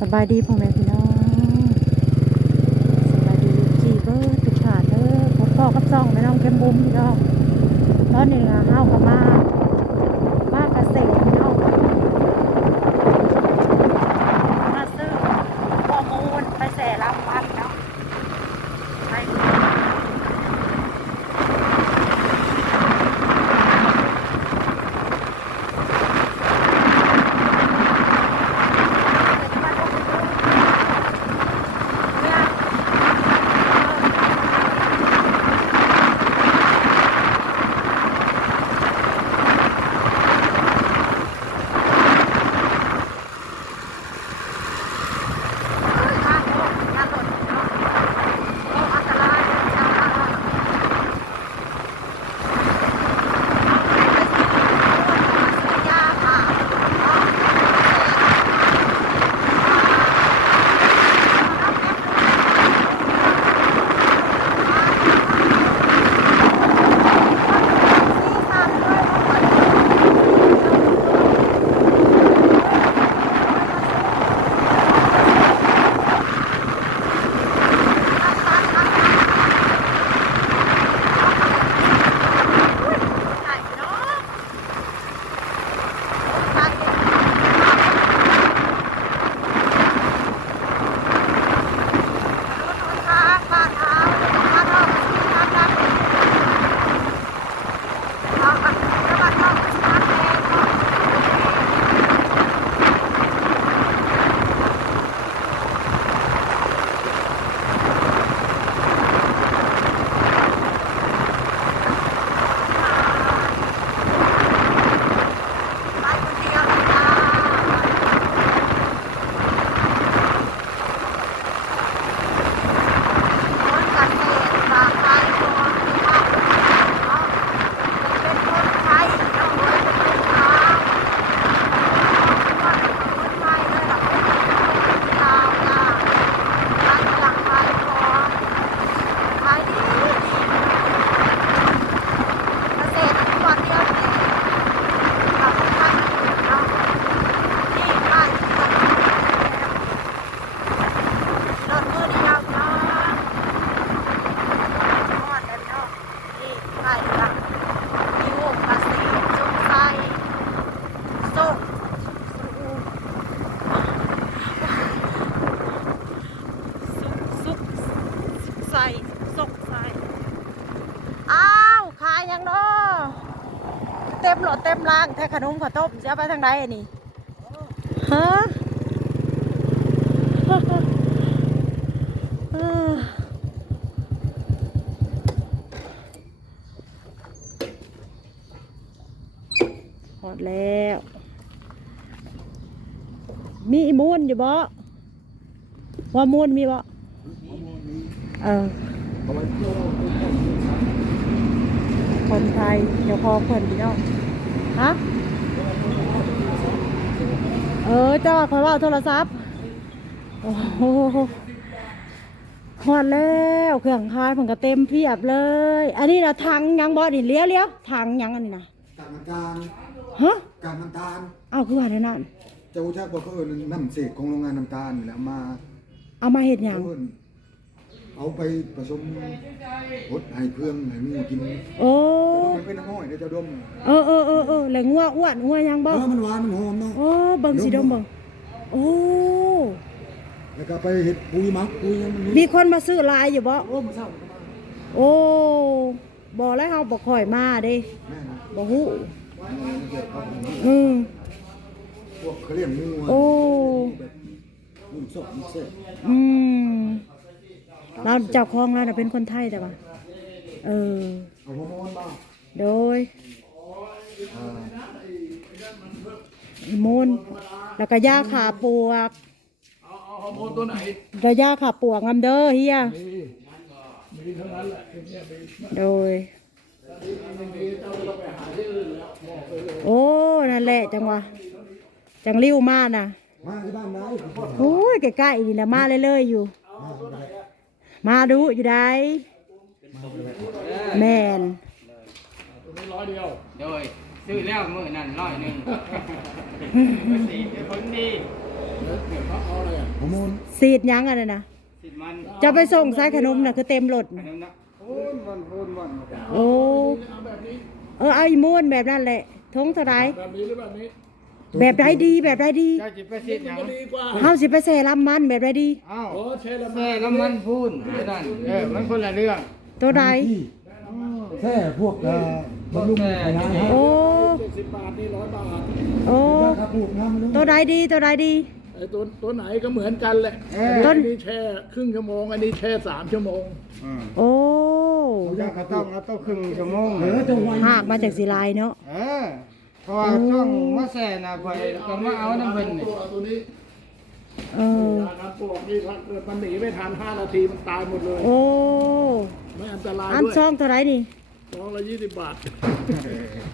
สบายดีพ่อแม่พี่น้องสบายดีจีเบอร์ทุกชานเด้อผมพ่อกับซ่องแม่น้องเข้มบุ้มพี่น้องตอนนี้นะเฮากับมา มาเกษตร เต็มหลอเต็มรางแท้ขนมข้าวต้มจะไปทางใดอันนี้ฮะออหอดแล้วมีอีมูนอยู่บ่ว่ามูนมีบ่เออ คนไทยเดี๋ยวพอคนพี่น้องฮะเออเจ้าคอยว่าโทรศัพท์โอ้โหหอดแล้วเครื่องคายผมก็เต็มเพียบเลย อันนี้นะทางยังบ่ดิเลี้ยวเลี้ยวทางยังอันนี้นะกางมันตาลฮะกางมันตาลเอาคือว่าแน่นอนเจ้าชาติบอกเขาเอิญน้ำเศษของโรงงานน้ำตาลนี่แหละมา เอามาเห็ดหยัง เขาเอิ้นเอาไปผสมรดให้เครื่องให้งูกินโอ้จะดมมันเป็นน้ำห้อยเดี๋ยวจะดมเออเออเออเออแล้วงัวอ้วนงัวยังเอบ่อมันหวานมันหอมเนาะโอ้เบิ่งสิดมเบิ่งโอ้แล้วก็ไปเห็ดปุยมักปุยยังมันมีคนมาซื้อหลายอยู่บ่โอ้มาเศร้ามันก็มาโอ้บอกแล้วเฮาบ่ค่อยมาเด้แม่นะบ่ฮู้มันเกิดเขาอืม พวกเขาเรียกงูโอ้ แบบงูสดงูเสพอืม เราเจ้าของร้าน่ะเป็นคนไทยแต่ว่า เออ เอาฮอร์โมนบ้างโดยอ่ามูลแล้วก็ยาขาปวกเอาเอาฮอร์โมนตัวไหนแล้วยาขาปวกงามเด้อเฮียมีมีเท่านั้นแหละเนี่ยมีโดย มีเจ้าเราไปหาที่อื่นแล้วบอกไปเลยโอ้ นั่นแหละจังหวะจังริ้วมาน่ะมาที่บ้านได้โอ้ยใกล้ๆนี่แหละมาเรื่อยๆอยู่ มาดูอยู่ได้แม่นตัวนี้ร้อยเดียวโดยซื้อแล้วมือนั่นร้อยหนึ่งสีเป็นคนดีแล้วเดี๋ยวเขาเอาเลยอะฮอร์โมนสีดหยังอันนั้นน่ะสิมันจะไปส่งสายขนมน่ะคือเต็มรถขนมนะโอ้ยวันโอนวันโอ้เอาแบบนี้เออเอาอีมูนแบบนั้นแหละทงเท่าไรแบบนี้หรือแบบนี้ แบบใดดีแบบใดดีเจ้าจิไปสิหยังก็ดีกว่าเฮาสิไปแซ่ลำมันแบบใดดีอ้าวโอ้ใช่แล้วแม่น้ำมันพูนไม่นั่นเออมันคนละเรื่องตัวใดที่แค่พวกเอ่อบำรุงขยายให้โอ้เจ็ดสิบบาทนี่ร้อยบาทโอ้ราคาปลูกน้ำมันตัวใดดีตัวใดดีไอ้ตัวตัวไหนก็เหมือนกันแหละต้อันนนี้แช่ครึ่งชั่วโมง อันนี้แช่สามชั่วโมงอืมโอ้เจ้าก็ต้องเอาต้องครึ่งชั่วโมงเออจะไวหากมาจากศิลายเนาะเออ เพราะว่าช่องมาแซ่น่ะข่อยก็มาเอาน้ำเพิ่นนี่ตัวตัวนี้เออยาการปลวกนี่ถ้าเกิดมันหนีไม่ทันห้านาทีมันตายหมดเลย โอ้ไม่อันตรายอันด้วยซองเท่าไรนี่ ซองละยี่สิบบาท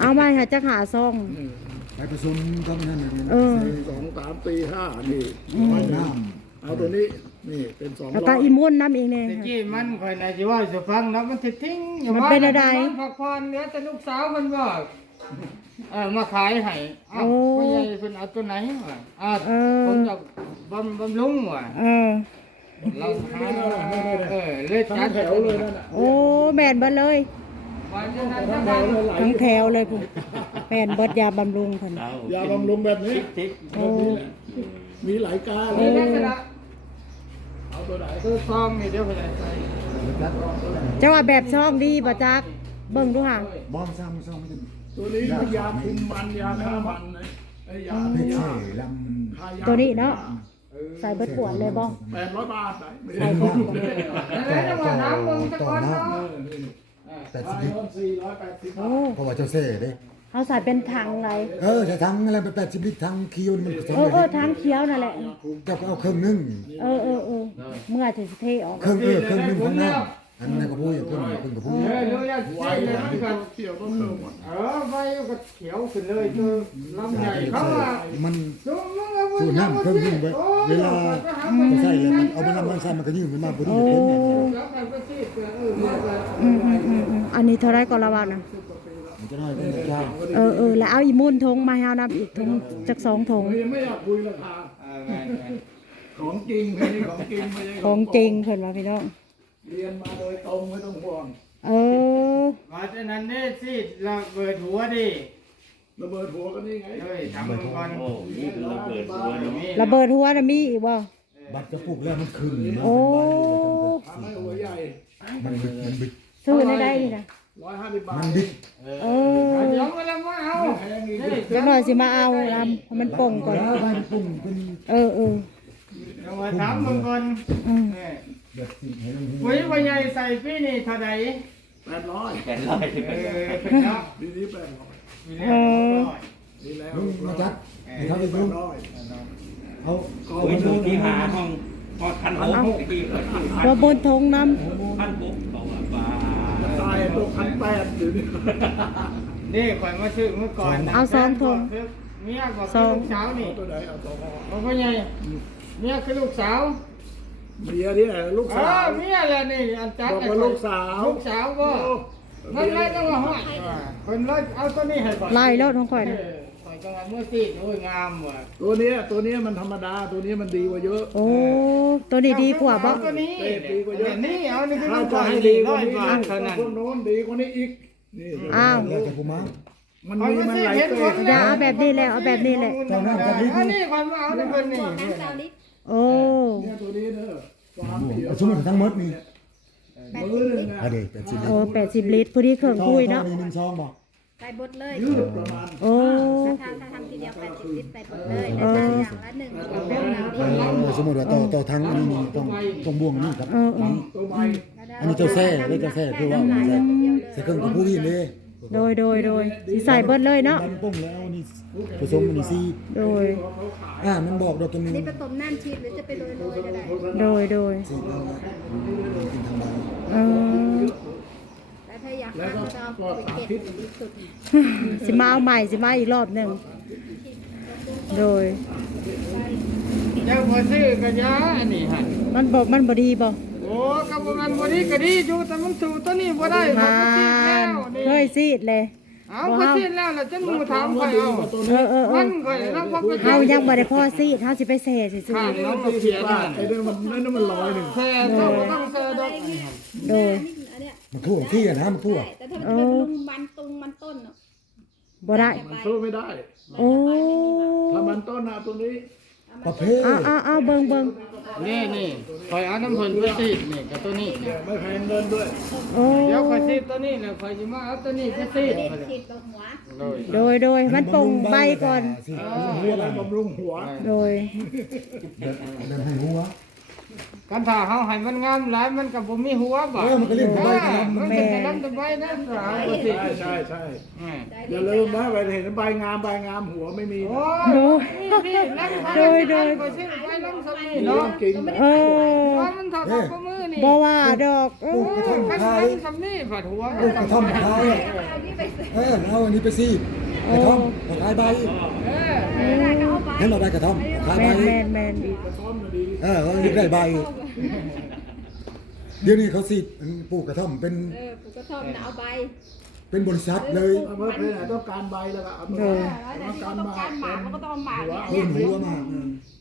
เอามาหาจักหาซอง ไปผสมกับนั่นน่ะเออสองสามสี่ห้านี่น้เอาตัวนี้นี่เป็นสองแล้วร้ก็อยอีมูนน้ำเองเนี่ยตะกี้มันข่อยน่ะสิว่าสิฟังแล้วมันสิทิ้งอยู่มันบ้าเป็นอะไร มัพักผ่อนเหลือแต่ลูกสาวเพิ่นบอก เออมาขายให้เอ้าโอ้พ่อใหญ่เพิ่นเอาตัวไหนวะอ่าเออ ผมอยากบำบำรุงว่ะเออ เราหาเออเลยจัทั้ดงแถวเลยนั่นน่ะโอ้แมนเบิดเลย วันนั้นทั้ทั้งงแถวัวนเลยไหลทั้งแถวเลยคุณแมนเบิดยาบำรุงเพิ่น ยาบำรุงแบบนี้โอ้มีหลายกาเลนี่ยลักษณะเอาตัวไหน คือซองนี่เดี๋ยวเพิ่นให้ใส่ จะว่าแบบช่องดีบ่จัก เบิ่งดูห่างำบ้องซ้ำซ้ำไม่ได้ตัวนี้คือยาคุมมันยาฆ่ามันนะไอ้ยาเพชรยาเช่ลำมันฆ่ายาตัวนี้เนาะใส่เบิดขวดเลยบ่แปดร้อยบาทไหนไม่ใส่ได้เบิดขวดแล้วจังหวะน้ำมึงตะกอนเนาะแต่ค่าสิบโดนสี่ร้อยแปดสิบโอ้เพราะว่าเจ้าเซ่เด้เขาใส่เป็นถังไรเออใช้ทั้งอะไรไปแปดสิบลิตรทั้งคิวมันผสมเออเอเลอยถังเขียวนั่นแหละเจ้าก็เอาเครื่องนึ่งเออเออเออเมื่อจะเทออกเครื่องเออเครื่องนึ่งข้างหน้า อันนั้นก็พูดอย่างเครื่องเครื่องก็พูดเออรู้แล้วไวใส่เลเลยยมันก็เกี่ยวก็เพิ่มหมดเออไว้ก็เขียวขึ้นเลยคือลำใหญ่เขาว่ามันสูงมึงเอาสูตรน้ำเครื่องนึ่งไว้เวลาจะใส่เลยมันเอาไปน้ำมันใส่มันก็ยืดขึ้นมาพอดีจะเป็นเนี่ยแล้วกันก็ซีดเปลือกเออมาก็อืมอืมอืมอืมอันนี้เท่าไรก็ระวังนะมันจะได้เป็นเจ้าเออเออแล้วเอาอีมูนทงมาให้เอาน้ำอีกทงจากสองทงเฮ้ยไม่อยากคุยราคาเออแม่นของจริงไม่ใช่ของจริงไม่ใช่ของจริงเพิ่นว่าพี่น้อง เรียนมาโดยตรงไม่ต้องห่วงเออๆมาจากนั้นนี่ซีดระเบิดหัวดิระเบิดหัวกันนี่ไงเฮ้ยทำมันก่อนนี่คือระเบิดหัวมีระเบิดหัวน่ะมีอีกบ่บัตรจะปลูกแล้วมันขึ้นโอ้ทำให้หัวใหญ่มันบิดมันบิดซื้อได้ได้นี่นะร้อยห้าสิบบาทมันบิดเออเดี๋ยวมาแล้วมาเอาแพงอีกนี่เดี๋ยวหน่อยสิมาเอาลำให้มันป่งก่อนแล้วมันปุ่มเป็นเออเออเดี๋ยวมาถามมึงก่อน อืมเออแบบสิ่งให้ลงปุ๋ยใบใหญ่ใส่ปีนี่เท่าใดแปดร้อยเออเนาะทีนี้แปดร้อยมีแล้วหน่อยนี่แล้วลุงมาจัดให้เขาไปแปดูดร้อยเอาก็ไปดูที่หาห้องพอพันหกที่ตัวบนทงน้พันหกเขาว่าปลาตายตัวพันแปดอยู่นี่นี่ข่อยมาซื้อเมื่อก่อนนะำเอาสองทงเมียบอกคือลูกสาวนี่ตัวไหนเอาตัวพ่อบอกว่าไงเมียคือลูกสาว เมียเนี่ยลูกเอสาอวเมียแหละนี่อันจัดบอกว่าลูกสาว ลูกสาวก็มันไล่ต้องมาห้อยคนไล่เอาตัวนี้ให้ก่อนไล่รถของข่อยเอนะอข่อยก็ว่าเมื่อสิโอ้ยงามว่ะตัวเนี้ยตัวเนี้ยมันธรรมดาตัวเนี้ยมันดีกว่าเยอะ โอ้ตัวนี้ดีกว่าบ่เอตัวนี้เออดีกว่าเยอะ นี่เอานี่คือถ้าลูกจะก่อนให้ดีดีกร้ว่าอยนี้บาทเท่านั้น คนโน้นดีกว่านี้อีกนี่อ้าว แล้วจะพูมา มันมีมันหลายเกรดอย่าเอาแบบนี้แหละเอาแบบนี้แหละอันนี้ความว่าเอาในคนนี่โอ้ เนี่ยตัวนี้เนอะความเขียวเอาสมมติทั้งหมดนี่ มือหนึ่งอะอะเด็กเป็นสิบเออแปดสิบลิตรพอดีเครื่องคุยเนาะหนึ่งซองบอกใส่บดเลยยืดประมาณโอ้ ถ้าทำถ้าทำทีเดียวแปดสิบลิตรใส่บดเลยแล้วก็อย่างละหนึ่งกระป๋องน้ำเออสมมติว่าต่อต่อทั้งนี่นี่ต้องต้องบ่วงนี่ครับเออเออตัวใบ อันนี้เจ้าแซ่เรียกเจ้าแซ่คือว่า ใส่ใส่เครื่องกระพุ้ยเลย โดยโดยโดยสิใส่เบิดเลยเนาะ มันปุ้งแล้วนี่ผสมมันนี่ซีโดย อ่ามันบอกดอกตัวนึงนี่ผสมน้ำชีสหรือจะไปโรยโรยก็ได้โดยโดยซีแล้วกินทางใบเออแต่ถ้าอยากทานก็จะเอาไปเก็บดีสุดสิมาเอาใหม่สิมาอีกรอบหนึ่งโดยเจ้าพอซื้อกระยาอันนี้ฮะมันบอกมันบดีบ อกโอ้กับมันบ่ดีก็ดีอยู่แต่มันสู่ตัวนี้บ่ได้มามันก็สิแล้วนี่เคยซีดเลย เอาก็สิ้นแล้วล่ะจะมูถามใครเอาเออเออเอมัอนก็แล้วเขาก็เฮายังบ่ได้พอสิเฮาสิไปเสสิซื่อข้างน้น้อองงก็ก็เสีเสียยบ้านั่นไอ้เรื่องมันนั่นมันร้อยหนึ่งแซ่เจ้าก็ต้องแซ่ดอกโดยอันเนี้ยมันทั่วที่อะนะมันทั่วแต่ถ้ามันจะเป็นลุงมันตุงมันต้นเนาะบ่ได้ มันสู้ไม่ได้ โอ้ถ้ามันต้นนาตัวนี้ประเภท เอาเอาเอาเบิ่งเบิ่ง นี่นี่คอยเอาน้ำเพิ่นไปซีดนี่กับตัวนี้นี่ไม่แพงเงินด้วยโอ้เดี๋ยวคอยซีดตัวนี้แล้วคอยจะมาเอาตัวนี้ไปซีดเด็ดฉีดตรงหัวโดยโดยโดยมันปลงใบก่อน สิหัวอะไรบำรุงหัว โดยแบบแบบให้หัว กันถ้าเฮาให้มันงามหลายมันก็บ่มีหัวบ่เออมันก็เรียกใบกระลำมันเป็นแต่ลำแต่ใบนะสาวก็สิใช่ใช่ใช่แม่อย่าลืมนะไปเห็นใบงามใบงามหัวไม่มีโอ้โดยพี่ลำโดยโดยก็สิไปลำสมีเนาะเนาะกินเออว่ามันเท่ากับมือนี่บ่ว่าดอกเอปลูอกกระท่อมคันขายลำสมีผัดหัวปลูกกระท่อมขายอะเออเอาอันนี้ไปซี กระท่อมเอาขายใบเออให้มาใบกระท่อมเอาขายแมใบนแมนแมนเออเขาเรียกได้ใบ เดี๋ยวนี้เขาซีดปลูกกระท่อมเป็นเออปลูกกระท่อมนะเอาใบเป็นบริษัทเลยเมื่อเพลไหนต้องการใบแล้วก็เอามาโดยแล้วแต่ที่เขาต้องการหมากเขาก็ต้องเอาหมากเนี่ยเพิ่มหัวมา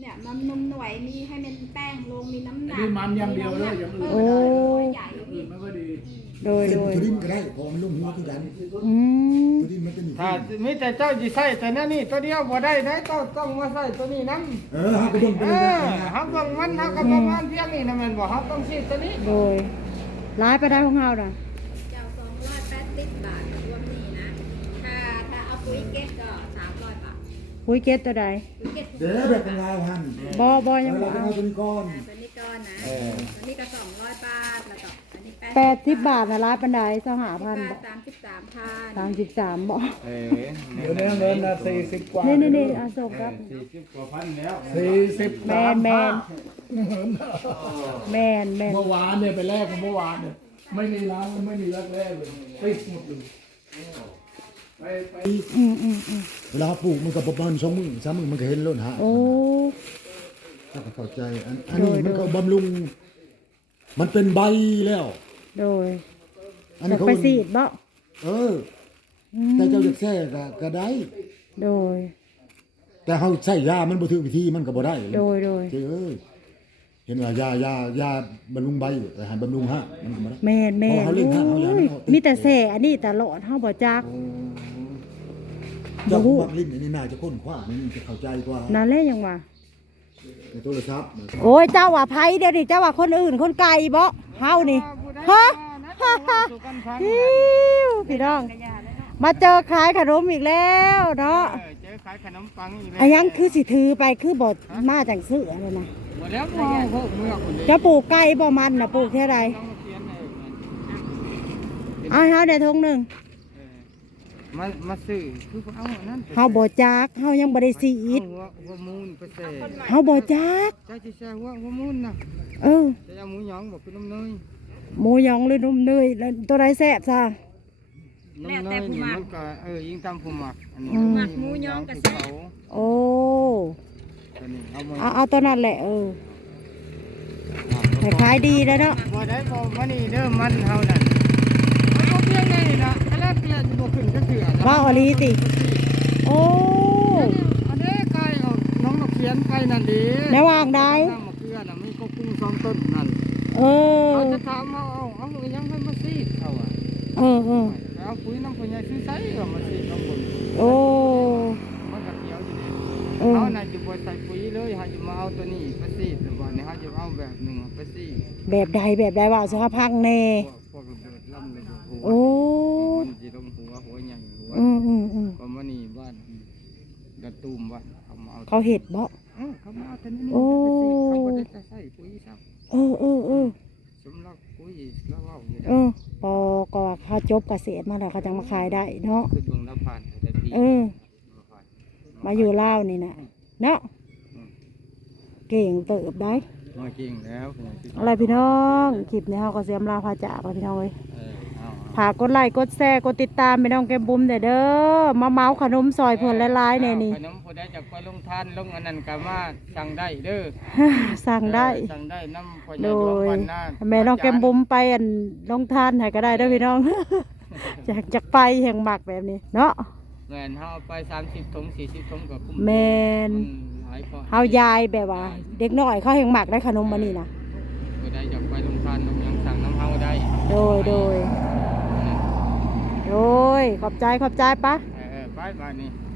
เนี่ยมันนมหน่วยมีให้มันแป้งลงมีน้ำหนักนี่มันอย่างเดียวเลยอย่างอื่นโอ้ ใหญ่อื่นไม่ค่อยดี โดยเส้นโดยทุดินก็ได้เพอมันลุ่มหัวคือกันอืมทุดินมันเป็นอีกถ้ามีแต่เจ้าสิใส่แต่นั่นนี่ตัวเดียวบ่ได้นะเจ้าต้องมาใส่ตัวนี้นำเออฮะก็เบิ่งไปเอเลยอนะเฮาต้องมันเฮาก็ประมาณเพียงนี้นะแม่นบ่เฮาต้องสิตัวนี้โดยร้ายไปได้ของเฮาน่ะเจ้าสองร้อยแปดสิบบาทรวมนี่นะ ถ้าถ้าเอาปุ๋ยเก็ตก็สามร้อยบาทคุยเก็ตตัวใดปุ๋ยเก็ตเดี๋ยวแบบเป็นลาวหันบ่บ่เอยังอบ่เราต้องเอาเอาตัวนี้ก่อน ตัวนี้ก้อนนะตัวนี้ก็สองร้อยบาทแล้วก็อันนี้ แปดสิบบาทน่ะร้ายปานใดเจ้าหาพันบาบ่ทสามสิบสามพันสามสิบสามบ่เออเดี๋ยวนี้เงินนะสี่สิบกว่านี่นี่นี่อาส่งครับ40กว่าพันแล้วสี่สิบแมสามนแมพันแมนแมนเมื่อวานเนี่ยไปแลกกับเมื่อวานเนี่ยไม่มีร้านไม่มีรักแรกเลยปิดหมดเลยไปไปอืมอืมอืมเวลาปลูกมันก็ประมาณสองมือสามมือมันก็เห็นแล้วนะฮะโอ้ถ้าก็เข้าใจอันอันนี้มันก็บำรุงมันเป็นใบแล้ว โดยอันอนี้ยากเขาไปสีดบ่เออ อืแต่มเจ้าจะแท้ก็ก็ได้ โดย แต่เฮาใช้ยามันบ่ถูกวิธีมันก็บ่ได้โดยโดยเจ้เอ้ยเห็นว่ายายายาบำรุงใบแต่ให้บำรุงฮะมันก็บ่ได้ แมนแมนเพราะเขาเล่นข้างเขาอย่างนั้นโอ้ยเขาติด มีแต่แส่อันนี้ตลอดเฮาบ่จัก เจ้าบ่ฮู้บักลิ้นอันนี้น่าจะค้นคว้ามันจะเข้าใจกว่านั่นแหละยังว่า ในโทรศัพท์โอ้ยเจ้าว่าไผเดี๋ยวนี้เจ้าว่าคนอื่นคนไกลบ่เฮานี่ฮะ ฮ่าฮ่าอิ๊วพี่น้อง มาเจอขายขนมอีกแล้วเนาะเออเจอขายขนมปังอีกแล้วอันยังคือสิถือไปคือบ่มาจังซื้ออะไรนะหมดแล้วมองพวกเมือกคนเดียวจะปลูกไก่บ่มันน่ะปลูกแค่ใดต้องเขียนเองเอาเฮาได้ทงหนึงเออมามาซื้อคือเอาอันนั้นเฮาบ่จักเฮายังบ่ได้ซีอิดหัวหัวมูนไปเสเฮาบ่จักเจ้าจะแช่หัวหัวมูนนะเออจะเอาหมูหยองบอกคือน้ำเนย หมูหยองหรือนุ่มเนยแล้วตัวใดแซ่บซะ น้ำเนยนี่มันก็เออยิงตามผู้หมักอันนี้อืม หมักหมูยองกับแซ่บเขาโอ้ตัวนี้เอามาเอาเอาตัวนั้นแหละเออให้ขายดีแล้วเนาะบ่ได้บ่มานี่เด้อมันเฮานั่นมันบ่เพียงไงนะแรกเกลียจะบ่ขึ้นก็เถื่อว่าอลีติ โอ้ อันนี้ไก่เอาน้องนกเขียนไก่นั่นดีแนวางใดน้ำมะเขือน่ะมีก็กุ้งสองต้นนั่น เออเขาจะถามเอาเอาเอาอีหยังให้มาซีดเขาอะเออเออเอาปุ๋ยน้ำปุ๋ยใหญ่ซื้อไสเอามาซีดข้างบนโอ้มันก็เขียวอยู่นี่เออเขาน่ะจะบ่ใส่ปุ๋ยเลยเขาจะมาเอาตัวนี้ไปซีดแต่ว่านี่เขาจะเอาแบบหนึงไปซีดแบบใดแบบใดว่าสุขภาพแน่พวกพวกระเบิดลำระเบิดหัวโอ้มันสิลงหัวหัวใหญ่หัวอืมอืมอืมประมาณนี้บ้านกระตูมบ้านเขามาเอาเขาเห็ดบ่เออเขามาเอาตัวนี้โอ้เขาบ่ได้ใส่ปุ๋ยซ้เออเออเออำสำหรับปุ๋ยแล้วเอาอยู่เออปอก็ว่าเขาจบเกษตรมาแล้วเขาจังมาขายได้เนาะคือดวงละผ่านแต่ปีเออมาอยู่ลาวนี่นะเนาะเก่งเติบได้ มาจริงแล้วอะไรพี่น้องคลิปนี้เขาก็เสียมลาพาจากแล้วพี่น้องเอ้ยเออ ผากดไลค์กดแชร์กดติดตามไปน้องแกมบุ้มเด้อเด้อมาเมาขนมซอยเพิ่นหลายในนี้ขนมผมได้จากไปลงท่านลงอันนั้นกามาสั่งได้เด้อสั่งได้สั่งได้น้ำพอใหญ่หลวงวันน่แม่น้องแกมบุ้มไปอันลงท่านใายก็ได้ด้วยพี่น้องจากจากไปแห่งหมักแบบนี้เนาะแมนเฮาไปสามสิบถุงสี่สิบถุงกับแมนเฮายายแบบว่า เด็กน้อยเขาแห่งหมักได้ขนมมานี่นะผู้ใดจากไปลงทานลง โดยโดยโดยขอบใจขอบใจปะไปไปนี่